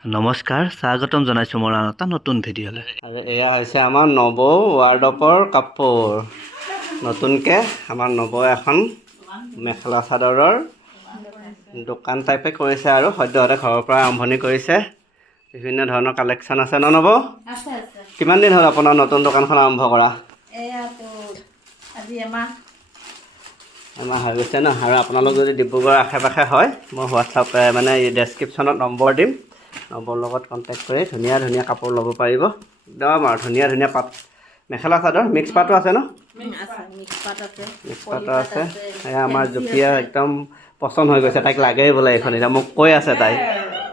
নমস্কাৰ, স্বাগতম জনাইছোঁ মোৰ আন এটা নতুন ভিডিঅ'লৈ। আৰু এয়া হৈছে আমাৰ নৱ ৱাৰ্ডপৰ কাপোৰ। নতুনকৈ আমাৰ নৱ এখন মেখেলা চাদৰৰ দোকান টাইপে কৰিছে আৰু সদ্যহতে ঘৰৰ পৰা আৰম্ভণি কৰিছে। বিভিন্ন ধৰণৰ কালেকশ্যন আছে ন নৱ? কিমান দিন হ'ল আপোনাৰ নতুন দোকানখন আৰম্ভ কৰা? এমাহ হৈ গৈছে ন। আৰু আপোনালোক যদি ডিব্ৰুগড়ৰ আশে পাশে হয়, মই হোৱাটছআপ মানে ডেছক্ৰিপশ্যনত নম্বৰ দিম। নৱৰ লগত কণ্টেক্ট কৰি ধুনীয়া ধুনীয়া কাপোৰ ল'ব পাৰিব। একদম আৰু ধুনীয়া ধুনীয়া পাট মেখেলা চাদৰ মিক্স পাতো আছে ন? মিক্স পাতো আছে। এয়া আমাৰ জুপিয়া একদম পচন্দ হৈ গৈছে, তাইক লাগেই বোলে এইখন। এতিয়া মোক কৈ আছে তাই,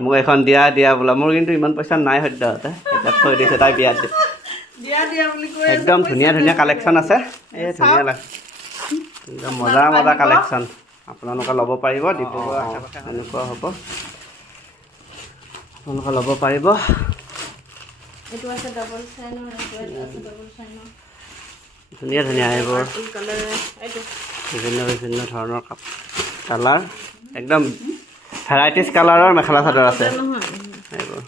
মোক এইখন দিয়া দিয়া বোলে। মোৰ কিন্তু ইমান পইচা নাই সদ্যহতে, এতিয়া থৈ দিছে তাই বিয়াত দি। একদম ধুনীয়া ধুনীয়া কালেকশ্যন আছে। এই ধুনীয়া লাগে, একদম মজা মজা কালেকশ্যন আপোনালোকে ল'ব পাৰিব। ডিব্ৰুগড় আশে পাশে এনেকুৱা হ'ব, আপোনালোকে ল'ব পাৰিব। ধুনীয়া ধুনীয়া এইবোৰ বিভিন্ন বিভিন্ন ধৰণৰ কালাৰ, একদম ভেৰাইটিজ কালাৰৰ মেখেলা চাদৰ আছে এইবোৰ।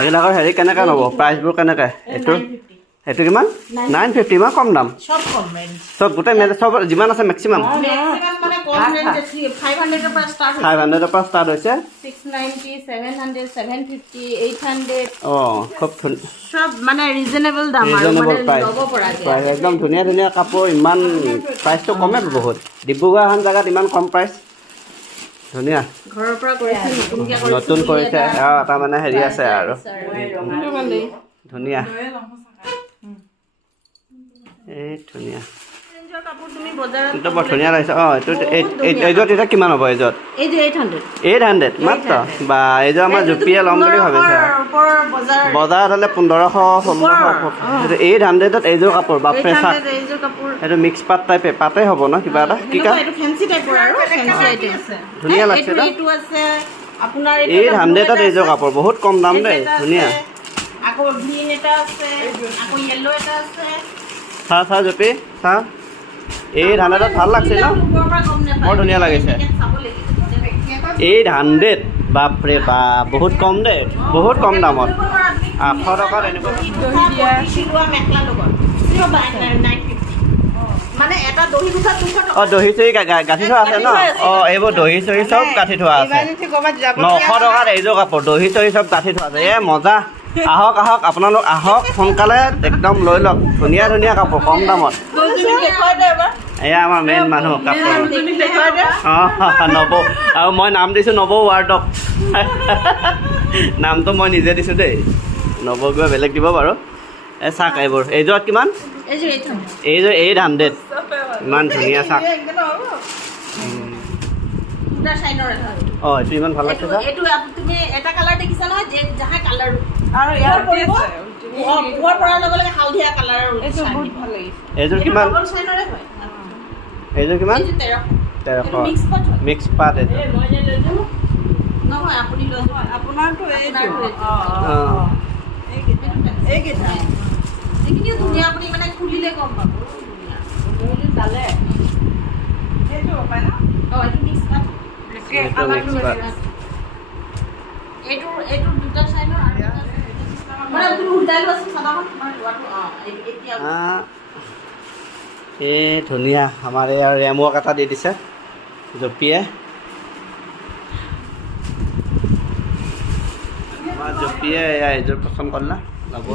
এইবিলাকৰ হেৰি কেনেকৈ ল'ব, প্ৰাইচবোৰ কেনেকৈ? এইটো কিমান? 950, ইমান কম দাম। চব গোটেই চব যিমান আছে মেক্সিমাম 500ৰ পৰা ষ্টাৰ্ট হৈছে। 690, 700, 750, 800। অঁ, খুব সব মানে ৰিজনেবল দাম, ৰিজনেবল প্ৰাইচ। একদম ধুনীয়া ধুনীয়া কাপোৰ, ইমান প্ৰাইচটো কমে বহুত। ডিব্ৰুগড় এখন জেগাত ইমান কম প্ৰাইচ, ধুনীয়া। ঘৰৰ পৰা কৰিছে, নতুন কৰিছে আৰু এটা মানে হেৰি আছে আৰু ধুনীয়া। এই ধুনীয়া এইটো বৰ ধুনীয়া লাগিছে। অঁ, এইযোৰত এতিয়া কিমান হ'ব? এইযোৰত 800 মাত্ৰ। বা এইযোৰ আমাৰ জুপিয়ে ল'ম বুলি ভাবিছে। বজাৰত হ'লে 1500-1600। 800ত এইযোৰ কাপোৰ, বাপৰে চাক। এইটো মিক্স পাট টাইপে, পাতে হ'ব ন কিবা এটা? কি কাপ? ধুনীয়া লাগিছে ন। 800ত এইযোৰ কাপোৰ বহুত কম দাম দেই, ধুনীয়া। চাহ জুপি চাহ, 800ত ভাল লাগছে ন, বৰ ধুনীয়া লাগিছে। 800, বাপৰে বা বহুত কম দেই, বহুত কম দামত। 800 টকাত এনেকুৱা অঁ, দহি চহি গাঁঠি থোৱা আছে ন? অঁ, এইবোৰ দহি চহি চব গাঁঠি থোৱা আছে। 900 টকাত এইযোৰ কাপোৰ, দহি চহি চব গাঁঠি থোৱা আছে। এই মজা। আহক আহক, আপোনালোক আহক সোনকালে, একদম লৈ লওক। ধুনীয়া ধুনীয়া কাপোৰ কম দামত। এয়া আমাৰ মেইন মানুহ কাপোৰ। অঁ, নৱ। আৰু মই নাম দিছোঁ নৱ ৱাৰ্ডপ। নামটো মই নিজে দিছোঁ দেই, নৱ কিবা বেলেগ দিব বাৰু। এই চাক এইবোৰ, এইযোৰত কিমান? এইযোৰ 800, ইমান ধুনীয়া চাক। অঁ, এইটো ইমান ভাল লাগিছে। এইযোৰ কিমান? এইযোৰ কিমান? 1300, মিক্স পাট। এইযোৰ এই ধুনীয়া। আমাৰ এই আৰু ৰেমক এটা দি দিছে জুপিয়ে। আমাৰ জুপিয়ে এয়া এইযোৰ পচন্দ কৰিলা, ল'ব।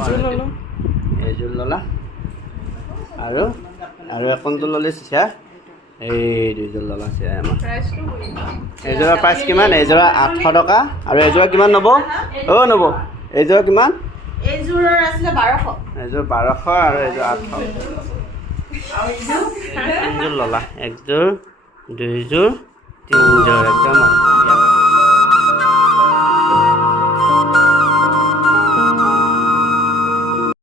এইযোৰ ল'লা আৰু এখনটো ল'লে চিচা। এই দুইযোৰ ল'লা চিচা। আমাৰ এইযোৰৰ প্ৰাইচ কিমান? এইযোৰা 800 টকা। আৰু এইযোৰা কিমান নব? অঁ নব, এইযোৰা কিমান? এইযোৰ 1200 আৰু এইযোৰ 800। তিনিযোৰ ল'লা, একযোৰ, দুইযোৰ, তিনিযোৰ, একদম।